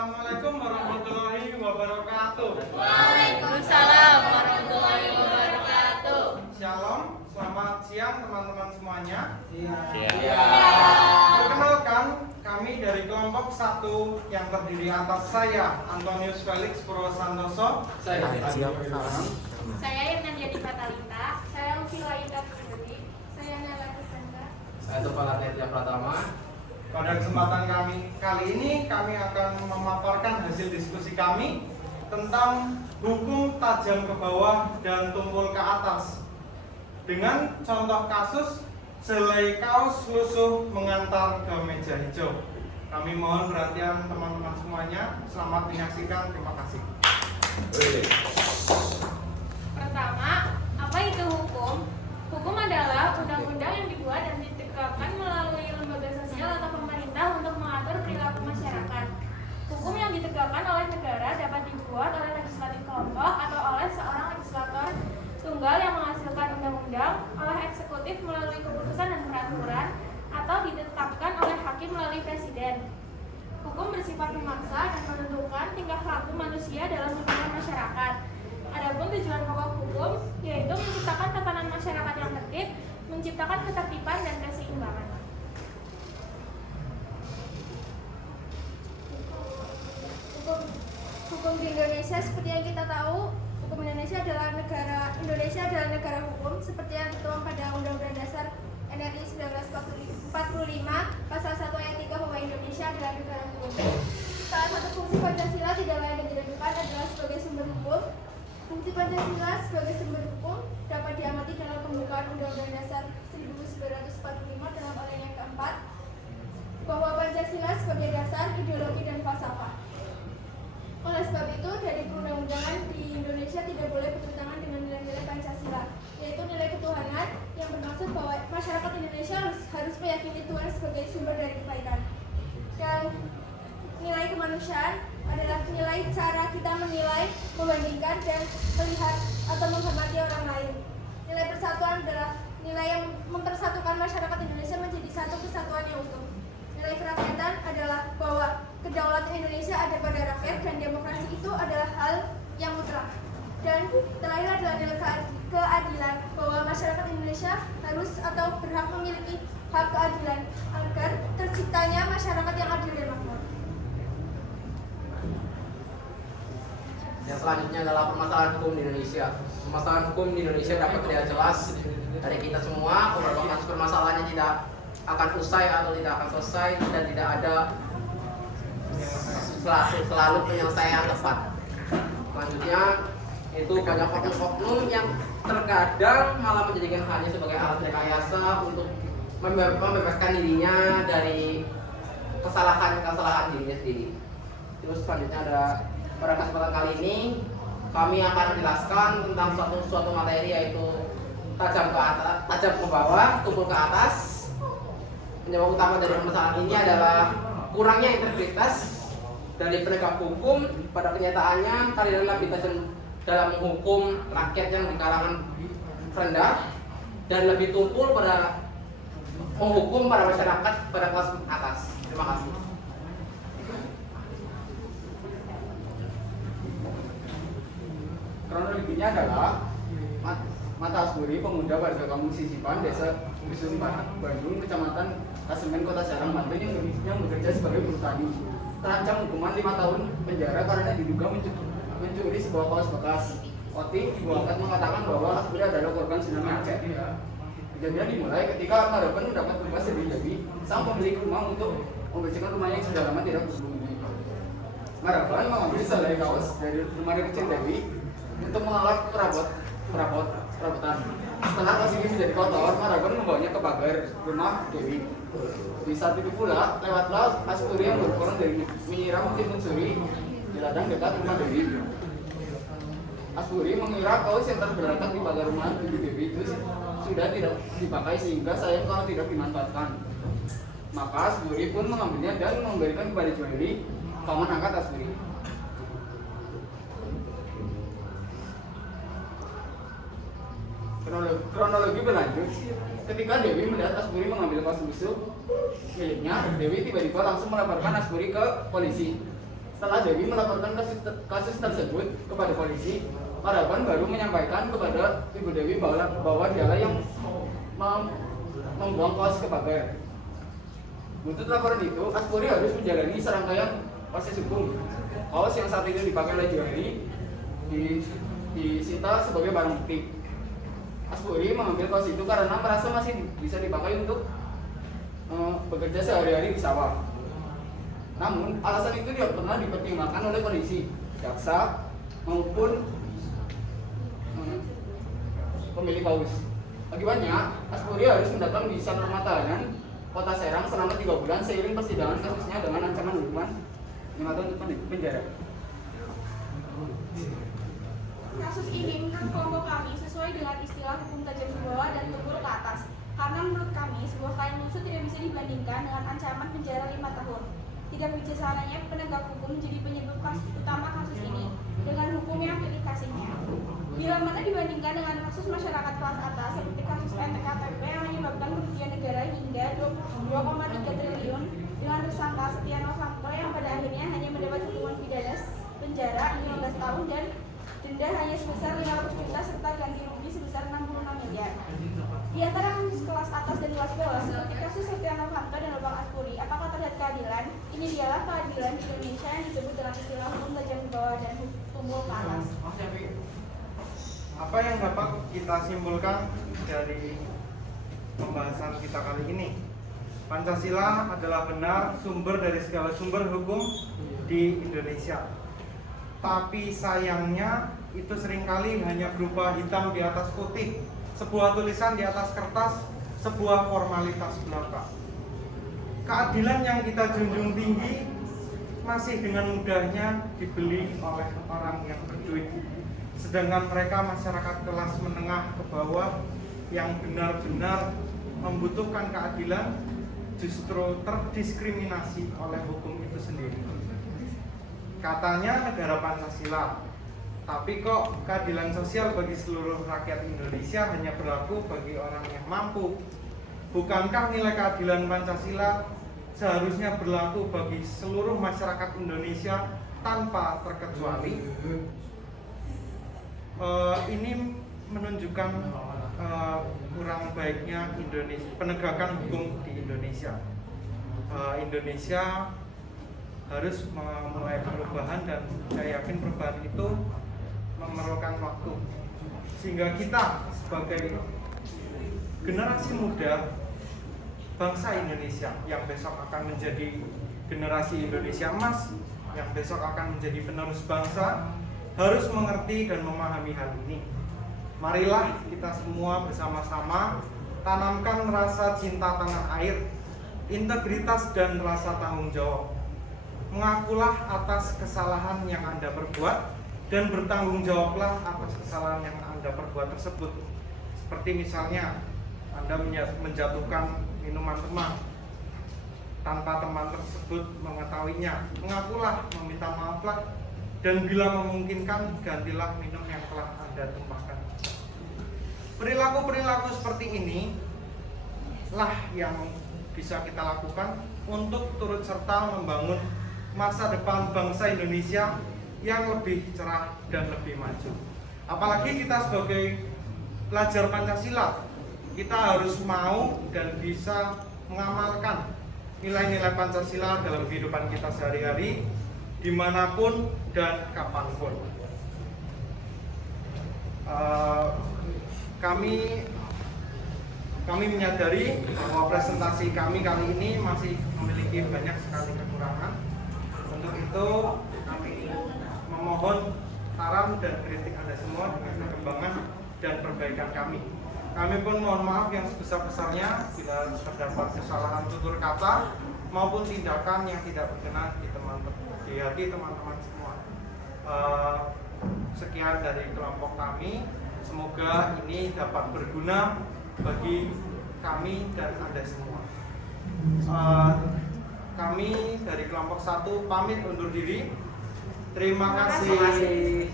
Assalamualaikum warahmatullahi wabarakatuh. Waalaikumsalam warahmatullahi wabarakatuh. Shalom, selamat siang teman-teman semuanya. Iya. Perkenalkan, kami dari kelompok 1 yang terdiri atas saya, Antonius Felix Purwosantoso. Saya Irnan Jadi Fatalita. Saya Ufila Indah Putri. Saya Nela Kesandra. Saya Tufal Arnetia Pratama. Pada kesempatan kali ini kami akan memaparkan hasil diskusi kami tentang hukum tajam ke bawah dan tumpul ke atas dengan contoh kasus selai kaos lusuh mengantar ke meja hijau. Kami mohon perhatian teman-teman semuanya. Selamat menyaksikan. Terima kasih. Pertama, apa itu hukum? Hukum adalah undang-undang yang dibuat dan ditegakkan melalui lembaga sosial atau pemerintah untuk mengatur perilaku masyarakat. Hukum yang ditegakkan oleh negara dapat dibuat oleh legislatif kelompok atau oleh seorang legislator tunggal yang menghasilkan undang-undang, oleh eksekutif melalui keputusan dan peraturan, atau ditetapkan oleh hakim melalui presiden. Hukum bersifat memaksa dan menentukan tingkah laku manusia dalam lingkungan masyarakat. Adapun tujuan pokok hukum yaitu menciptakan tatanan masyarakat yang tertib, menciptakan ketertiban dan keseimbangan. Hukum di Indonesia seperti yang kita tahu, hukum Indonesia adalah negara hukum seperti yang tertuang pada Undang-Undang Dasar RI 1945 Pasal 1 ayat 3 bahwa Indonesia adalah negara hukum. Salah satu fungsi Pancasila tidak lain dan tidak bukan adalah sebagai sumber hukum. Fungsi Pancasila sebagai sumber hukum dapat diamati dalam pembukaan Undang-Undang Dasar 1945 dalam alinea yang keempat bahwa Pancasila sebagai dasar ideologi dan falsafah. Oleh sebab itu, dari perundang-undangan di Indonesia tidak boleh bertentangan dengan nilai-nilai Pancasila, yaitu nilai ketuhanan yang bermaksud bahwa masyarakat Indonesia harus meyakini Tuhan sebagai sumber dari kebaikan. Dan nilai kemanusiaan adalah nilai cara kita menilai, membandingkan, dan melihat atau menghormati orang lain. Nilai persatuan adalah nilai yang mempersatukan masyarakat Indonesia menjadi satu kesatuan yang utuh. Nilai kerakyatan adalah bahwa kedaulatan Indonesia ada pada rakyat dan demokrasi itu adalah hal yang mutlak. Dan terakhir adalah nilai keadilan, bahwa masyarakat Indonesia harus atau berhak memiliki hak keadilan agar terciptanya masyarakat yang adil dan makmur. Yang selanjutnya adalah permasalahan hukum di Indonesia. Permasalahan hukum di Indonesia dapat terlihat jelas dari kita semua bahwa kasus permasalahannya tidak akan usai atau tidak akan selesai dan tidak ada selalu penyelesaian tepat. Selanjutnya itu banyak oknum-oknum yang terkadang malah menjadikan hanya sebagai alat rekayasa untuk membebaskan dirinya dari kesalahan dirinya sendiri. Terus selanjutnya ada pada kesempatan kali ini kami akan menjelaskan tentang suatu materi yaitu tajam ke bawah, tumpul ke atas. Penyebab utama dari permasalahan ini adalah kurangnya integritas dari penegak hukum. Pada kenyataannya kalian lebih tajam dalam menghukum rakyat yang di kalangan rendah dan lebih tumpul pada menghukum para masyarakat pada kelas atas. Terima kasih. Kronologinya adalah Mata Asburi, pemuda warga kampung Sisipan, Desa Dusun Bandung, Kecamatan Kasemen, Kota Serang, Banten yang bekerja sebagai buruh tani, terancam hukuman 5 tahun penjara karena diduga mencuri sebuah kaos bekas. Oti, ibu angkat, mengatakan bahwa Asburi adalah korban tsunami Aceh. Kejadian dimulai ketika Marapen mendapat tugas dari Dewi, sang pemilik rumah, untuk membersihkan rumahnya yang sudah lama tidak berpenghuni. Marapen mengambil selai kaos dari rumah kecil Dewi untuk menolak perabotan. Setelah kaos ini menjadi kotor, Marapen membawanya ke pagar rumah Dewi. Di saat itu pula, lewatlah Asburi yang berkorban dari menyiram timun suri di ladang dekat rumah Dewi. Asburi mengira kaos yang tergeletak di pagar rumah Dewi itu sudah tidak dipakai sehingga sayang kalau tidak dimanfaatkan. Maka Asburi pun mengambilnya dan memberikan kepada Joeli, paman angkat Asburi. Kronologi berlanjut. Ketika Dewi melihat Asburi mengambil kaos busuk miliknya, Dewi tiba-tiba langsung melaporkan Asburi ke polisi. Setelah Dewi melaporkan kasus tersebut kepada polisi, Paragon baru menyampaikan kepada Ibu Dewi bahwa dialah yang membuang kaos ke pagar. Untuk laporan itu, Aspuri harus menjalani serangkaian proses hukum. Kaos yang saat itu dipakai oleh Dewi disita sebagai barang bukti. Aspuri mengambil kaos itu karena merasa masih bisa dipakai untuk bekerja sehari-hari di sawah. Namun, alasan itu tidak pernah dipertimbangkan oleh polisi, jaksa, maupun pemilik kaos. Akibatnya, Aspuri harus mendatang di Sat Rumah Tahanan Kota Serang selama 3 bulan seiring persidangan kasusnya dengan ancaman hukuman 5 tahun penjara. Kasus ini menurut kelompok kami sesuai dengan istilah hukum tajam ke bawah dan tumpul ke atas. Karena menurut kami, sebuah klaim musuh tidak bisa dibandingkan dengan ancaman penjara 5 tahun. Tidak bijaksananya penegak hukum menjadi penyebab utama kasus ini dengan hukum yang aplikasinya. Bila mana dibandingkan dengan kasus masyarakat kelas atas seperti kasus NTKTP yang menyebabkan kerugian negara hingga 2,3 triliun dengan tersangka Setia Novanto yang pada akhirnya hanya mendapat hukuman pidana penjara 15 tahun dan denda hanya sebesar 500 juta serta ganti rugi sebesar 66 miliar. Di antara kasus kelas atas dan kelas bawah seperti kasus Setia Novanto dan Lubang Aspuri, apakah terlihat keadilan? Ini dialah keadilan di Indonesia yang disebut dengan istilah hukum tajam ke bawah dan tumpul ke atas. Apa yang dapat kita simpulkan dari pembahasan kita kali ini? Pancasila adalah benar sumber dari segala sumber hukum di Indonesia. Tapi sayangnya itu seringkali hanya berupa hitam di atas putih, sebuah tulisan di atas kertas, sebuah formalitas belaka. Keadilan yang kita junjung tinggi masih dengan mudahnya dibeli oleh orang yang berduit. Sedangkan mereka masyarakat kelas menengah ke bawah yang benar-benar membutuhkan keadilan justru terdiskriminasi oleh hukum itu sendiri. Katanya negara Pancasila, tapi kok keadilan sosial bagi seluruh rakyat Indonesia hanya berlaku bagi orang yang mampu? Bukankah nilai keadilan Pancasila seharusnya berlaku bagi seluruh masyarakat Indonesia tanpa terkecuali? Ini menunjukkan kurang baiknya penegakan hukum di Indonesia. Indonesia harus memulai perubahan dan saya yakin perubahan itu memerlukan waktu, sehingga kita sebagai generasi muda bangsa Indonesia yang besok akan menjadi generasi Indonesia emas, yang besok akan menjadi penerus bangsa, harus mengerti dan memahami hal ini. Marilah kita semua bersama-sama tanamkan rasa cinta tanah air, integritas dan rasa tanggung jawab. Mengakulah atas kesalahan yang Anda perbuat dan bertanggung jawablah atas kesalahan yang Anda perbuat tersebut. Seperti misalnya Anda menjatuhkan minuman teman tanpa teman tersebut mengetahuinya. Mengakulah, meminta maaflah, dan bila memungkinkan gantilah minum yang telah Anda tumpahkan. Perilaku-perilaku seperti ini lah yang bisa kita lakukan untuk turut serta membangun masa depan bangsa Indonesia yang lebih cerah dan lebih maju. Apalagi kita sebagai pelajar Pancasila, kita harus mau dan bisa mengamalkan nilai-nilai Pancasila dalam kehidupan kita sehari-hari, dimanapun dan kapanpun. Kami menyadari bahwa presentasi kami kali ini masih memiliki banyak sekali kekurangan. Untuk itu kami memohon saran dan kritik Anda semua dengan perkembangan dan perbaikan kami. Kami pun mohon maaf yang sebesar-besarnya bila terdapat kesalahan tutur kata maupun tindakan yang tidak berkenan di hati teman-teman semua. Sekian dari kelompok kami. Semoga ini dapat berguna bagi kami dan Anda semua. Kami dari kelompok 1 pamit undur diri. Terima kasih.